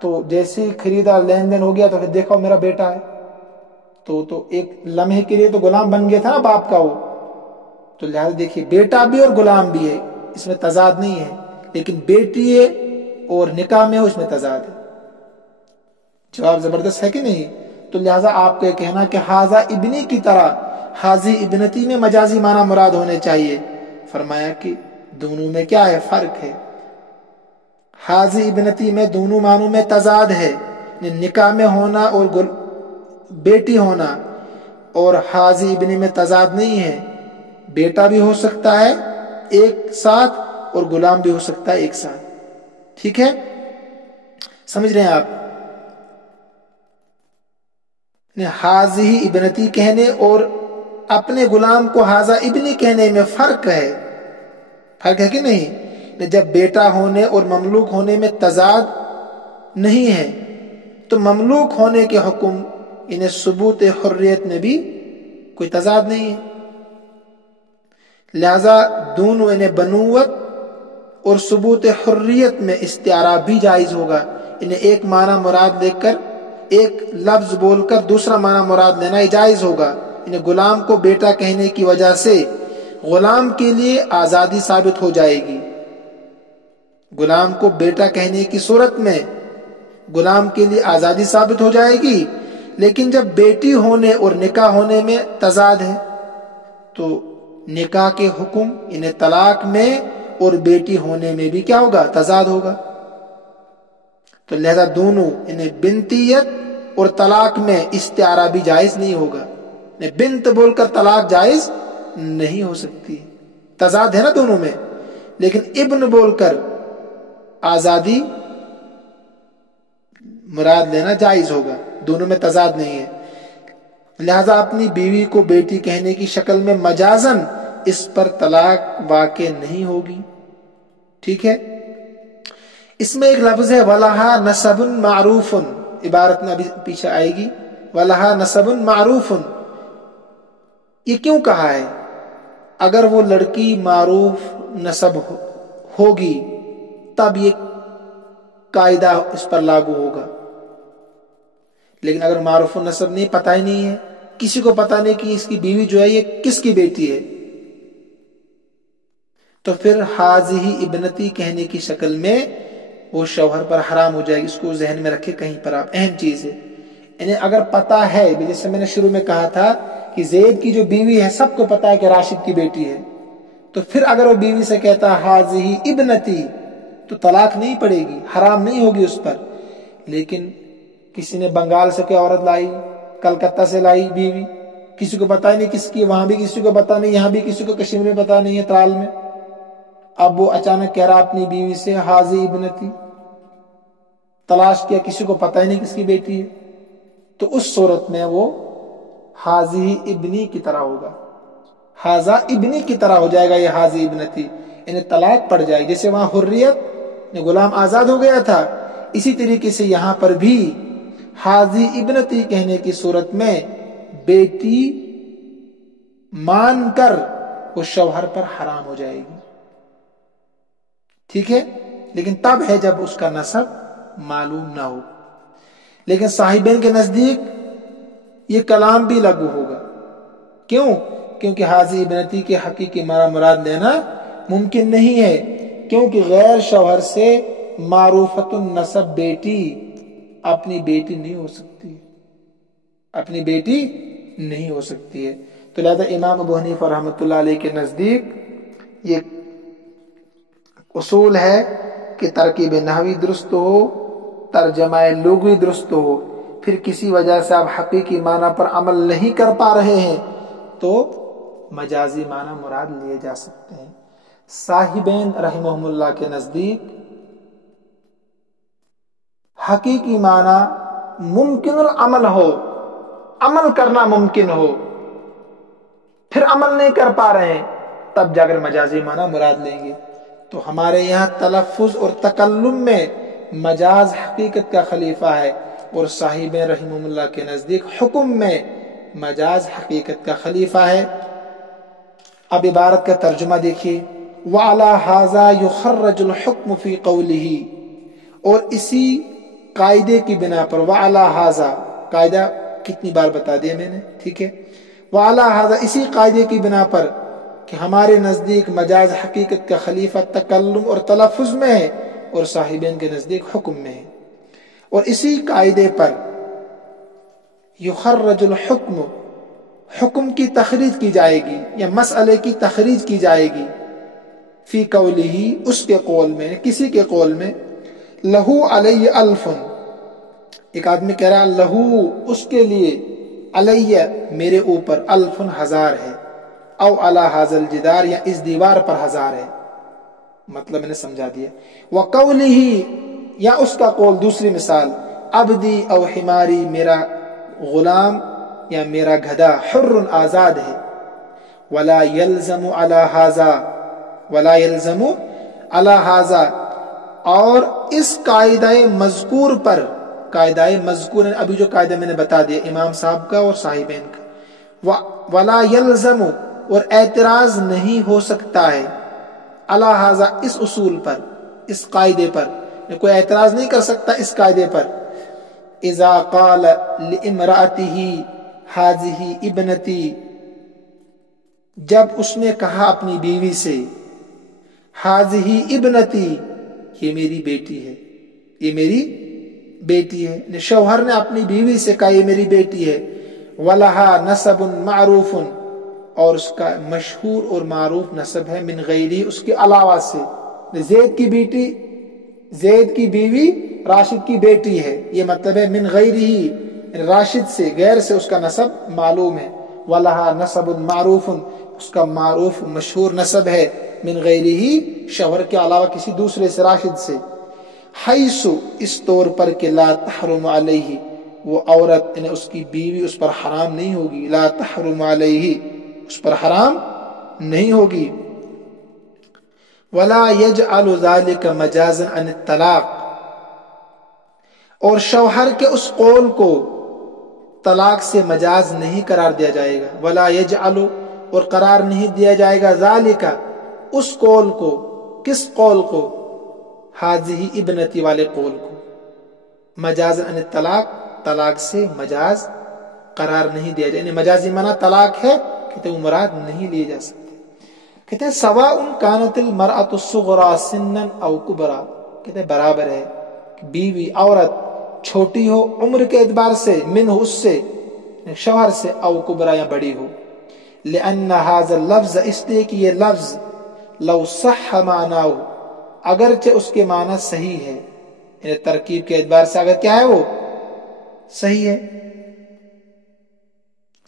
تو جیسے ہی خریدا لین دین ہو گیا تو پھر دیکھا میرا بیٹا ہے، تو ایک لمحے کے لیے تو غلام بن گیا تھا نا باپ کا وہ. تو لہٰذا دیکھیے بیٹا بھی اور غلام بھی ہے، اس میں تضاد نہیں ہے، لیکن بیٹی ہے اور نکاح میں ہو اس میں تضاد ہے. جواب زبردست ہے کہ نہیں؟ تو لہٰذا آپ کا کہنا کہ حاذا ابنی کی طرح حاذی ابنتی میں مجازی معنی مراد ہونے چاہیے، فرمایا کہ دونوں میں کیا ہے؟ فرق ہے. حاذی ابنتی میں دونوں معنوں میں تضاد ہے، نکاح میں ہونا اور بیٹی ہونا، اور حاذی ابنی میں تضاد نہیں ہے، بیٹا بھی ہو سکتا ہے ایک ساتھ اور غلام بھی ہو سکتا ہے ایک ساتھ. ٹھیک ہے، سمجھ رہے ہیں آپ؟ حاذی ابنتی کہنے اور اپنے غلام کو حاذا ابنی کہنے میں فرق ہے. فرق ہے کہ نہیں؟ جب بیٹا ہونے اور مملوک ہونے میں تضاد نہیں ہے تو مملوک ہونے کے حکم انہیں ثبوت حریت میں بھی کوئی تضاد نہیں ہے. لہذا دونوں انہیں بنوت اور ثبوت حریت میں استعارہ بھی جائز ہوگا. انہیں ایک معنی مراد لے کر ایک لفظ بول کر دوسرا معنی مراد لینا جائز ہوگا. انہیں غلام کو بیٹا کہنے کی وجہ سے غلام کے لیے آزادی ثابت ہو جائے گی. غلام کو بیٹا کہنے کی صورت میں غلام کے لیے آزادی ثابت ہو جائے گی. لیکن جب بیٹی ہونے اور نکاح ہونے میں تضاد ہے تو نکاح کے حکم انہیں طلاق میں اور بیٹی ہونے میں بھی کیا ہوگا؟ تضاد ہوگا. تو لہذا دونوں انہیں بنتیت اور طلاق میں استعارہ بھی جائز نہیں ہوگا. بنت بول کر طلاق جائز نہیں ہو سکتی، تضاد ہے نا دونوں میں. لیکن ابن بول کر آزادی مراد لینا جائز ہوگا، دونوں میں تضاد نہیں ہے. لہذا اپنی بیوی کو بیٹی کہنے کی شکل میں مجازن اس پر طلاق واقع نہیں ہوگی. ٹھیک ہے. اس میں ایک لفظ ہے وَلَهَا نَسَبٌ مَعْرُوفٌ، عبارت میں ابھی پیچھے آئے گی. وَلَهَا نَسَبٌ مَعْرُوفٌ، یہ کیوں کہا ہے؟ اگر وہ لڑکی معروف نسب ہوگی تب یہ قاعدہ اس پر لاگو ہوگا. لیکن اگر معروف نسب نہیں، پتہ ہی نہیں ہے، کسی کو پتہ نہیں کہ اس کی بیوی جو ہے یہ کس کی بیٹی ہے، تو پھر حاضی ابنتی کہنے کی شکل میں وہ شوہر پر حرام ہو جائے گی. اس کو ذہن میں رکھے کہیں پر آپ، اہم چیز ہے. انہیں اگر پتہ ہے، جیسے میں نے شروع میں کہا تھا کہ زید کی جو بیوی ہے سب کو پتہ ہے کہ راشد کی بیٹی ہے، تو پھر اگر وہ بیوی سے کہتا حاضی ابنتی تو طلاق نہیں پڑے گی، حرام نہیں ہوگی اس پر. لیکن کسی نے بنگال سے کوئی عورت لائی، کلکتہ سے لائی بیوی، کسی کو پتہ ہی نہیں کس کی، وہاں بھی کسی کو پتہ نہیں، یہاں بھی کسی کو کشمیر میں پتہ نہیں ہے، ترال میں. اب وہ اچانک کہہ رہا اپنی بیوی سے حاضی ابنتی، تلاش کیا، کسی کو پتہ ہی نہیں کس کی بیٹی ہے، تو اس صورت میں وہ حاضی ابنی کی طرح ہوگا، حاضا ابنی کی طرح ہو جائے گا. یہ حاضی ابنتی انہیں طلاق پڑ جائے گی. جیسے وہاں حریت غلام آزاد ہو گیا تھا، اسی طریقے سے یہاں پر بھی حاضی ابنتی کہنے کی صورت میں بیٹی مان کر وہ شوہر پر حرام ہو جائے گی. ٹھیک ہے. لیکن تب ہے جب اس کا نسب معلوم نہ ہو. لیکن صاحبین کے نزدیک یہ کلام بھی لاگو ہوگا. کیوں؟ کیونکہ حاضی ابنتی کے حقیقی معنی مراد لینا ممکن نہیں ہے، کیونکہ غیر شوہر سے معروفت النسب بیٹی اپنی بیٹی نہیں ہو سکتی، اپنی بیٹی نہیں ہو سکتی ہے. تو لہذا امام ابو حنیفہ رحمۃ اللہ علیہ کے نزدیک یہ اصول ہے کہ ترکیب نحوی درست ہو، ترجمہ لغوی درست ہو، پھر کسی وجہ سے آپ حقیقی معنی پر عمل نہیں کر پا رہے ہیں تو مجازی معنی مراد لیے جا سکتے ہیں. صاحبین رحمہم اللہ کے نزدیک حقیقی معنی ممکن العمل ہو، عمل کرنا ممکن ہو، پھر عمل نہیں کر پا رہے ہیں، تب جا کر مجازی معنی مراد لیں گے. تو ہمارے یہاں تلفظ اور تکلم میں مجاز حقیقت کا خلیفہ ہے، اور صاحبین رحمہم اللہ کے نزدیک حکم میں مجاز حقیقت کا خلیفہ ہے. اب عبارت کا ترجمہ دیکھیے. وَعَلَى هَذَا يُخَرَّجُ الْحُكْمُ فِي قَوْلِهِ، اور اسی قاعدے کی بنا پر، وَعَلَى هَذَا قاعدہ کتنی بار بتا دیا میں نے، ٹھیک ہے. وَعَلَى هَذَا اسی قاعدے کی بنا پر کہ ہمارے نزدیک مجاز حقیقت کا خلیفہ تکلم اور تلفظ میں ہے اور صاحبین کے نزدیک حکم میں ہے، اور اسی قاعدے پر یخرج الحکم، حکم کی تخریج کی جائے گی یا مسئلے کی تخریج کی جائے گی، فی قولہ اس کے قول میں، کسی کے قول میں، لہو علی الف، ایک آدمی کہہ رہا لہو اس کے لیے، علی میرے اوپر، الف ہزار ہے، او علی ھذا الجدار یا اس دیوار پر ہزار ہے. مطلب میں نے سمجھا دیا. وقولہ یا اس کا قول، دوسری مثال، عبدی او حماری میرا غلام یا میرا گدھا، حر آزاد ہے. ولا یلزم علی ھذا، ولا یلزم علی ھذا، اور اس قاعدہ مذکور پر، قاعدہ مذکور ابھی جو قاعدہ میں نے بتا دیا امام صاحب کا اور صاحبین کا، ولا یلزم اور اعتراض نہیں ہو سکتا ہے، علی ھذا اس اصول پر، اس قاعدے پر کوئی اعتراض نہیں کر سکتا اس قاعدے پر، اذا قال لامرأته هذه ابنتی، جب اس نے کہا اپنی بیوی سے هذه ابنتی، یہ میری بیٹی ہے، یہ میری بیٹی ہے، شوہر نے اپنی بیوی سے کہا یہ میری بیٹی ہے، وَلَهَا نَسَبٌ مَعْرُوفٌ، اور اس کا مشہور اور معروف نسب ہے، من غیری، اس کے علاوہ سے، زید کی بیٹی، زید کی بیوی راشد کی بیٹی ہے، یہ مطلب ہے من غیری، راشد سے، غیر سے اس کا نسب معلوم ہے، وَلَهَا نَسَبٌ مَعْرُوفٌ، اس کا معروف مشہور نسب ہے، من غیری، شوہر کے علاوہ کسی دوسرے سے، راشد سے، حیث، اس طور پر کہ لا تحرم علیہ، وہ عورت یعنی اس کی بیوی اس پر حرام نہیں ہوگی، لا تحرم علیہ، اس پر حرام نہیں ہوگی، ولا یجعل ذلک مجازا عن الطلاق، اور شوہر کے اس قول کو طلاق سے مجاز نہیں قرار دیا جائے گا، ولا یجعل، اور قرار نہیں دیا جائے گا، ذالک، اس قول کو، کس قول کو، حاضی ابنتی والے قول کو، مجاز عن الطلاق، طلاق سے مجاز قرار نہیں دیا جائے، یعنی مجازی معنی طلاق ہے، کہتے ہیں وہ مراد نہیں لیے جا سکتے، کہتے ہیں سواء کانت المرأة الصغرى سنا او کبرا، کہتے ہیں برابر ہے کہ بیوی عورت چھوٹی ہو عمر کے اعتبار سے، منہ اس سے، شوہر سے، او کبرا یا بڑی ہو، لأن هذا اللفظ، اس لیے کہ یہ لفظ، لو صح معناه، اگرچہ اس کے معنی صحیح ہے، یعنی ترکیب کے اعتبار سے اگر کیا ہے وہ صحیح ہے،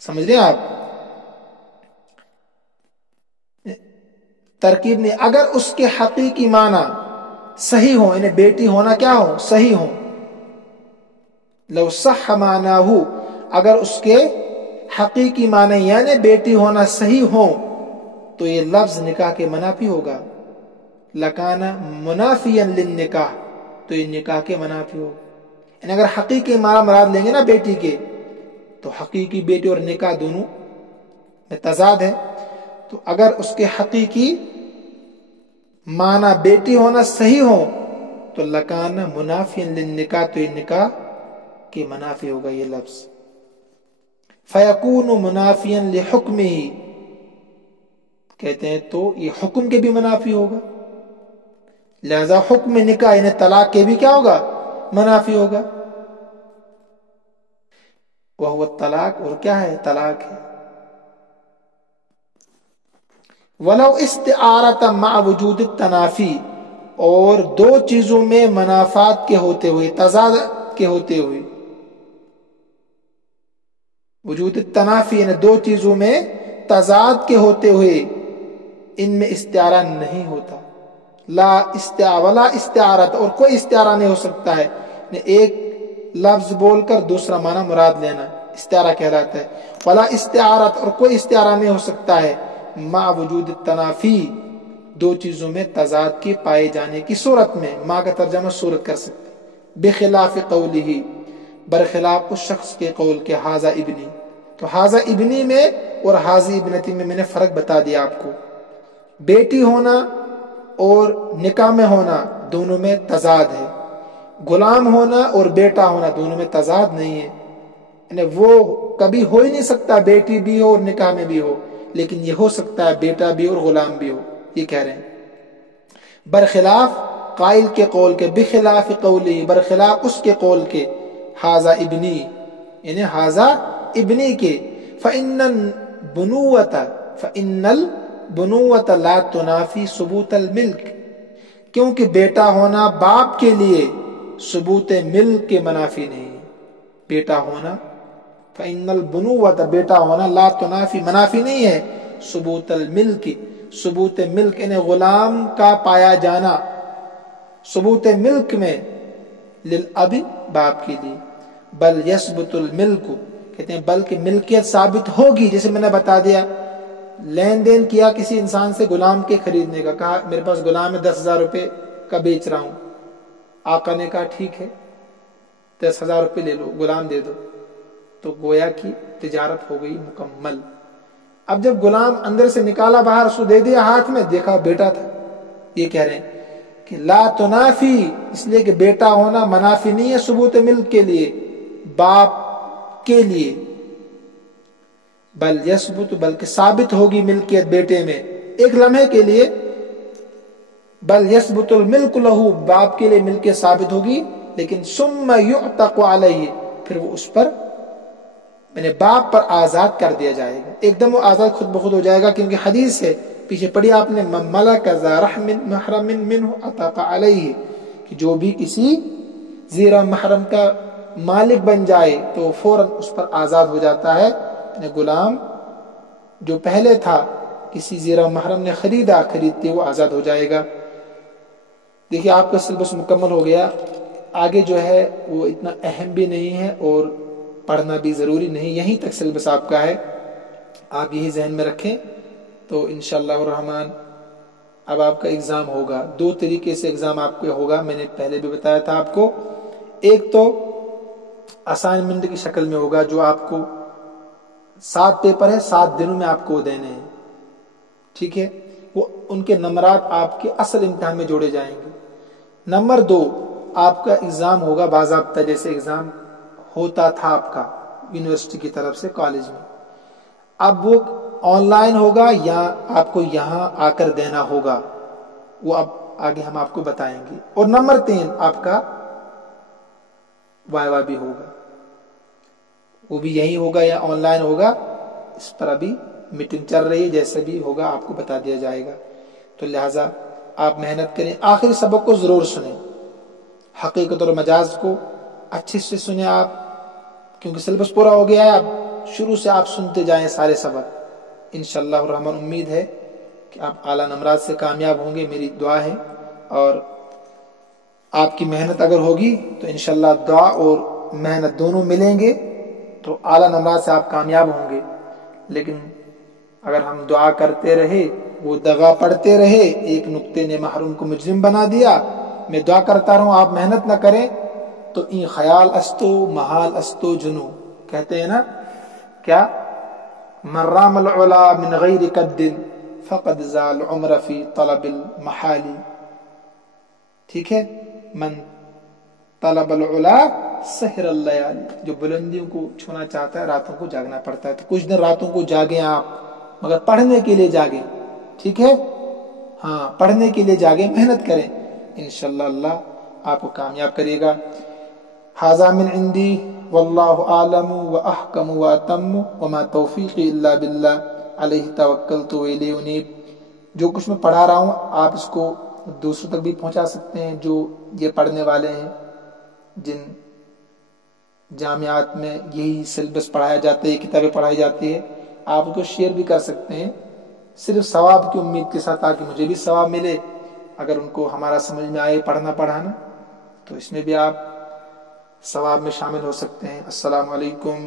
سمجھ رہے ہیں آپ، ترکیب نے، اگر اس کے حقیقی معنی صحیح ہو، یعنی بیٹی ہونا کیا ہو، صحیح ہو، لو صح معناه، اگر اس کے حقیقی معنی یعنی بیٹی ہونا صحیح ہو تو یہ لفظ نکاح کے منافی ہوگا، لکانا منافیا للنکاح، تو یہ نکاح کے منافی ہوگا، یعنی اگر حقیقی معنی مراد لیں گے نا بیٹی کے، تو حقیقی بیٹی اور نکاح دونوں میں تضاد ہے، تو اگر اس کے حقیقی معنی بیٹی ہونا صحیح ہو تو لکانا منافیا للنکاح، تو یہ نکاح کے منافی ہوگا یہ لفظ، فیکون منافیا لحکمہ، کہتے ہیں تو یہ حکم کے بھی منافی ہوگا، لہذا حکم نکاح یعنی طلاق کے بھی کیا ہوگا، منافی ہوگا، وہو الطلاق، اور کیا ہے، طلاق ہے، ولو استعارۃ مع وجود التنافی، اور دو چیزوں میں منافات کے ہوتے ہوئے، تضاد کے ہوتے ہوئے، وجود التنافی یعنی دو چیزوں میں تضاد کے ہوتے ہوئے ان میں استعارہ نہیں ہوتا، ولا استعارت، اور کوئی استعارہ نہیں ہو سکتا ہے، ایک لفظ بول کر دوسرا معنی مراد لینا استعارہ کہلاتا ہے، ولا استعارت، اور کوئی استعارہ نہیں ہو سکتا ہے، مع وجود التنافی، دو چیزوں میں تضاد کے پائے جانے کی صورت میں، ماں کا ترجمہ صورت کر سکتے، بخلاف قولہ، برخلاف اس شخص کے قول کے، حاذا ابنی، تو حاذا ابنی میں اور حاذی ابنتی میں نے فرق بتا دیا آپ کو، بیٹی ہونا اور نکاح میں ہونا دونوں میں تضاد ہے، غلام ہونا اور بیٹا ہونا دونوں میں تضاد نہیں ہے، یعنی وہ کبھی ہو ہی نہیں سکتا بیٹی بھی ہو اور نکاح میں بھی ہو، لیکن یہ ہو سکتا ہے بیٹا بھی اور غلام بھی ہو، یہ کہہ رہے ہیں، برخلاف قائل کے قول کے، بخلاف قولی، برخلاف اس کے قول کے، حاذا ابنی یعنی حاذا ابنی کے، فإن البنوۃ لا تنافی ثبوت الملک، کیونکہ بیٹا ہونا باپ کے لیے ثبوت ملک کے منافی نہیں ہے، بیٹا ہونا، فإن البنوۃ، بیٹا ہونا، لا تنافی، منافی نہیں ہے، ثبوت الملک، ثبوت ملک یعنی غلام کا پایا جانا، ثبوت ملک میں، للاب، باپ کے لیے، بل یثبت الملک، کہتے ہیں بلکہ ملکیت ثابت ہوگی، جیسے میں نے بتا دیا، لین دین کیا کسی انسان سے غلام کے خریدنے کا، کہا میرے پاس غلام ہے 10,000 روپے کا بیچ رہا ہوں، آقا نے کہا ٹھیک ہے 10,000 روپے لے لو، غلام دے دو، تو گویا کی تجارت ہو گئی مکمل۔ اب جب غلام اندر سے نکالا باہر، سو دے دیا ہاتھ میں، دیکھا بیٹا تھا، یہ کہہ رہے ہیں کہ لا تنافی، اس لیے کہ بیٹا ہونا منافی نہیں ہے ثبوت ملک کے لیے، باپ کے لیے، بل یثبت بلکہ ثابت ہوگی ملکیت بیٹے میں ایک لمحے کے لیے، بل یثبت الملک لہو باپ کے لیے ملکیت ثابت ہوگی، لیکن ثم یعتق علیہ پھر وہ اس پر یعنی باپ پر آزاد کر دیا جائے گا، ایک دم وہ آزاد خود بخود ہو جائے گا، کیونکہ حدیث ہے پیچھے پڑھی آپ نے، من ملک ذا رحم محرم منہ عتق علیہ، کہ جو بھی کسی زیرا محرم کا مالک بن جائے تو فوراً اس پر آزاد ہو جاتا ہے، یعنی غلام جو پہلے تھا کسی زیرا محرم نے خریدتے وہ آزاد ہو جائے گا۔ دیکھیے آپ کا سلیبس مکمل ہو گیا، آگے جو ہے وہ اتنا اہم بھی نہیں ہے اور پڑھنا بھی ضروری نہیں، یہیں تک سلیبس آپ کا ہے، آپ یہی ذہن میں رکھیں تو انشاءاللہ الرحمن اب آپ کا اگزام ہوگا۔ دو طریقے سے اگزام آپ کو ہوگا، میں نے پہلے بھی بتایا تھا آپ کو، ایک تو اسائنمنٹ کی شکل میں ہوگا جو آپ کو 7 پیپر ہے، 7 دنوں میں آپ کو دینے ہیں، ٹھیک ہے، وہ ان کے نمبرات آپ کے اصل امتحان میں جوڑے جائیں گے۔ نمبر 2 آپ کا اگزام ہوگا باضابطہ جیسے اگزام ہوتا تھا آپ کا یونیورسٹی کی طرف سے کالج میں، اب وہ آن لائن ہوگا یا آپ کو یہاں آ کر دینا ہوگا، وہ اب آگے ہم آپ کو بتائیں گے۔ اور نمبر 3 آپ کا وائوا بھی ہوگا، وہ بھی یہی ہوگا یا آن لائن ہوگا، اس پر ابھی میٹنگ چل رہی ہے، جیسے بھی ہوگا آپ کو بتا دیا جائے گا، تو لہٰذا آپ محنت کریں، آخری سبق کو ضرور سنیں، حقیقت اور مجاز کو اچھے سے سنیں آپ، کیونکہ سلیبس پورا ہو گیا ہے، اب شروع سے آپ سنتے جائیں سارے سبق، انشاءاللہ الرحمن امید ہے کہ آپ اعلیٰ نمرات سے کامیاب ہوں گے، میری دعا ہے، اور آپ کی محنت اگر ہوگی تو انشاءاللہ دعا اور محنت دونوں ملیں گے تو اعلیٰ نمرات سے آپ کامیاب ہوں گے۔ لیکن اگر ہم دعا کرتے رہے، وہ دغا پڑھتے رہے، ایک نقطے نے محروم کو مجرم بنا دیا، میں دعا کرتا رہوں آپ محنت نہ کریں، تو این خیال استو محال استو جنو، کہتے ہیں نا کیا، من رام العلا من غیر قد فقد زال عمر فی طلب المحالی، ٹھیک ہے، من طلب العلا سحر اللیالی، جو بلندیوں کو چھونا چاہتا ہے راتوں کو جاگنا پڑتا ہے، تو کچھ دن راتوں کو جاگیں آپ، مگر پڑھنے کے لیے جاگیں، ٹھیک ہے، ہاں پڑھنے کے لیے جاگیں، محنت کریں، انشاءاللہ اللہ آپ کو کامیاب کرے گا۔ ھذا من عندی واللہ اعلم واحکم واتم وما توفیقی الا باللہ علیہ توکلت والیہ انیب۔ جو کچھ میں پڑھا رہا ہوں آپ اس کو دوسروں تک بھی پہنچا سکتے ہیں، جو یہ پڑھنے والے ہیں جن جامعات میں یہی سلیبس پڑھایا جاتا ہے، یہ کتابیں پڑھائی جاتی ہے، آپ اس کو شیئر بھی کر سکتے ہیں، صرف ثواب کی امید کے ساتھ، تاکہ مجھے بھی ثواب ملے، اگر ان کو ہمارا سمجھ میں آئے پڑھنا پڑھانا تو اس میں بھی آپ ثواب میں شامل ہو سکتے ہیں۔ السلام علیکم۔